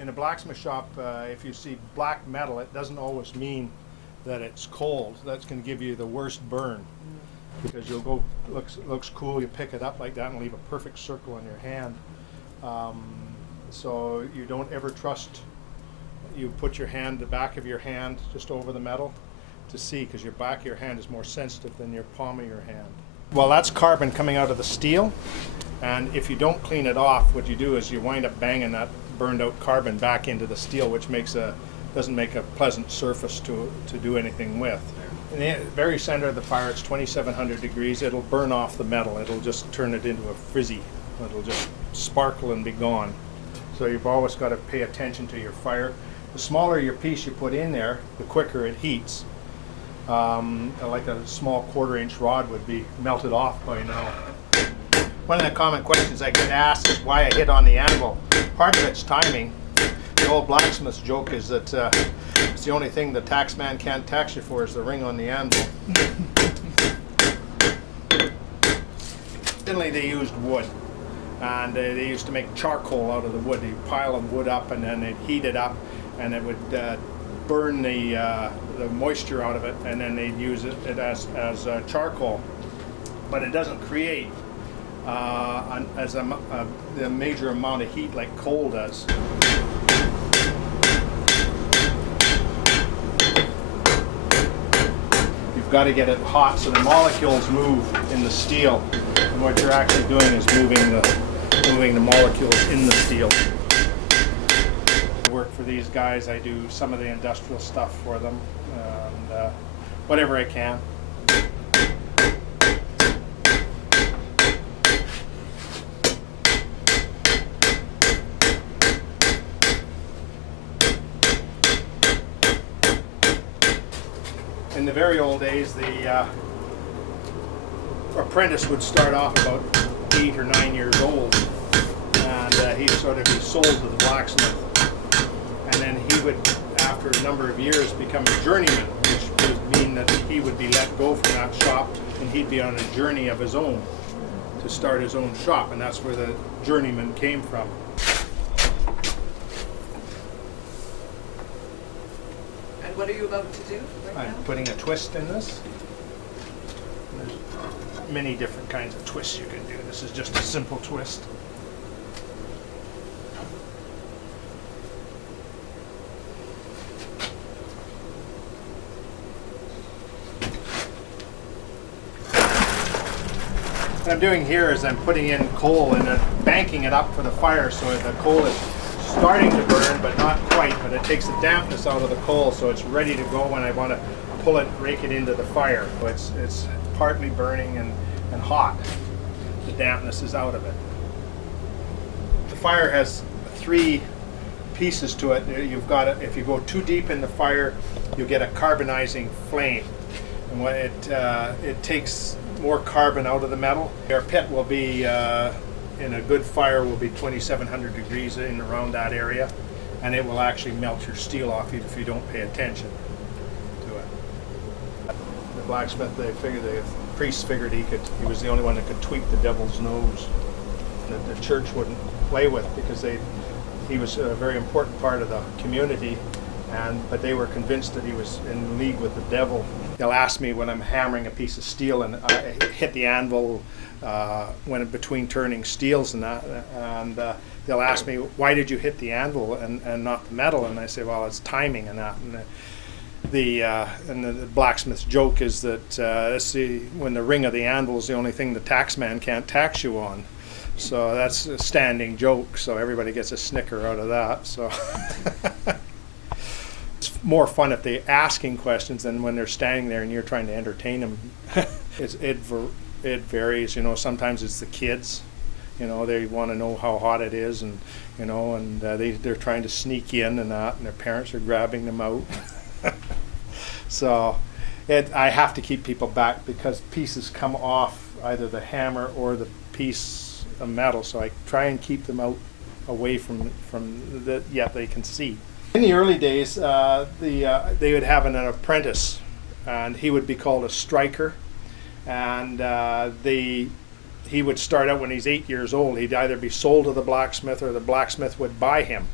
In a blacksmith shop, if you see black metal, it doesn't always mean that it's cold. That's going to give you the worst burn, because you'll go, looks cool, you pick it up like that and leave a perfect circle on your hand. So you don't ever trust, you put your hand, the back of your hand just over the metal to see, because your back of your hand is more sensitive than your palm of your hand. Well, that's carbon coming out of the steel, and if you don't clean it off, what you do is you wind up banging that burned out carbon back into the steel, which doesn't make a pleasant surface to do anything with. In the very center of the fire, it's 2700 degrees. It'll burn off the metal. It'll just turn it into a frizzy. It'll just sparkle and be gone. So you've always got to pay attention to your fire. The smaller your piece you put in there, the quicker it heats. Like a small 1/4-inch rod would be melted off by now. One of the common questions I get asked is why I hit on the anvil. Part of it's timing. The old blacksmith's joke is that it's the only thing the tax man can't tax you for is the ring on the anvil. Originally they used wood, and they used to make charcoal out of the wood. They'd pile of wood up and then they'd heat it up, and it would burn the moisture out of it, and then they'd use it as charcoal. But it doesn't create the major amount of heat like coal does. You've got to get it hot so the molecules move in the steel, and what you're actually doing is moving the molecules in the steel. I work for these guys. I do some of the industrial stuff for them, and whatever I can. In the very old days, the apprentice would start off about 8 or 9 years old, and he'd sort of be sold to the blacksmith. And then he would, after a number of years, become a journeyman, which would mean that he would be let go from that shop and he'd be on a journey of his own to start his own shop, and that's where the journeyman came from. And what are you about to do right I'm now? putting a twist in this. There's many different kinds of twists you can do. This is just a simple twist. What I'm doing here is I'm putting in coal and banking it up for the fire, so the coal is starting to burn, but not quite, but it takes the dampness out of the coal, so it's ready to go when I want to pull it, rake it into the fire. So it's partly burning and hot. The dampness is out of it. The fire has 3 pieces to it. You've got it. If you go too deep in the fire, you get a carbonizing flame, and what it takes more carbon out of the metal. Your pit will be in a good fire will be 2700 degrees in around that area, and it will actually melt your steel off you if you don't pay attention to it. The blacksmith, the priest figured he was the only one that could tweak the devil's nose, that the church wouldn't play with, because he was a very important part of the community, but they were convinced that he was in league with the devil. They'll ask me when I'm hammering a piece of steel and I hit the anvil when between turning steels and that, and they'll ask me, why did you hit the anvil and not the metal? And I say, well, it's timing and that. And the blacksmith's joke is that when the ring of the anvil is the only thing the tax man can't tax you on. So that's a standing joke, so everybody gets a snicker out of that. So it's more fun if they're asking questions than when they're standing there and you're trying to entertain them. It varies, you know. Sometimes it's the kids, you know, they want to know how hot it is, and you know, and they're trying to sneak in and that, and their parents are grabbing them out. So I have to keep people back because pieces come off either the hammer or the piece of metal, so I try and keep them out away from yet they can see. In the early days, they would have an apprentice, and he would be called a striker, and he would start out when he's 8 years old. He'd either be sold to the blacksmith or the blacksmith would buy him,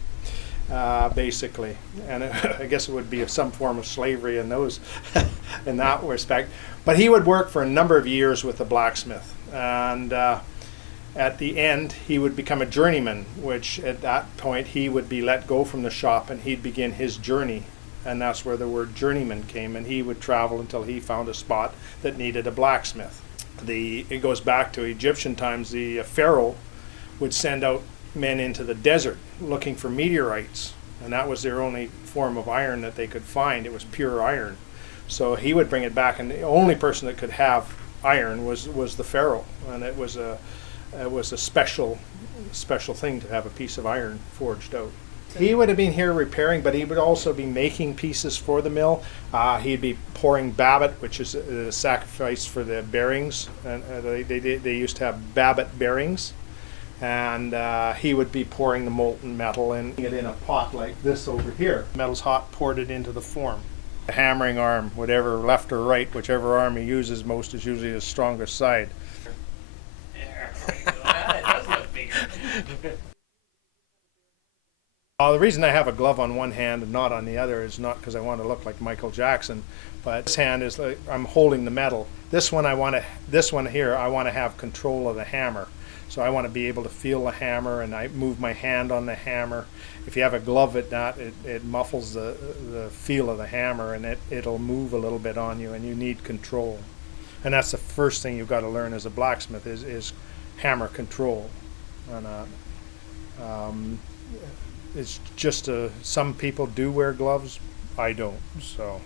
basically. And I guess it would be some form of slavery in those, in that respect. But he would work for a number of years with the blacksmith, and at the end he would become a journeyman, which at that point he would be let go from the shop and he'd begin his journey. And that's where the word journeyman came, and he would travel until he found a spot that needed a blacksmith. It goes back to Egyptian times. The pharaoh would send out men into the desert looking for meteorites, and that was their only form of iron that they could find. It was pure iron. So he would bring it back, and the only person that could have iron was the pharaoh, and it was a special thing to have a piece of iron forged out. He would have been here repairing, but he would also be making pieces for the mill. He'd be pouring babbitt, which is a sacrifice for the bearings. And they used to have babbitt bearings. And he would be pouring the molten metal and it in a pot like this over here. Metal's hot, poured it into the form. The hammering arm, whatever, left or right, whichever arm he uses most is usually the strongest side. That does look bigger. The reason I have a glove on one hand and not on the other is not because I want to look like Michael Jackson, but this hand is like I'm holding the metal. This one here I want to have control of the hammer. So I want to be able to feel the hammer, and I move my hand on the hammer. If you have a glove at that, it muffles the feel of the hammer, and it'll move a little bit on you, and you need control. And that's the first thing you've got to learn as a blacksmith is hammer control. And it's just some people do wear gloves. I don't. So.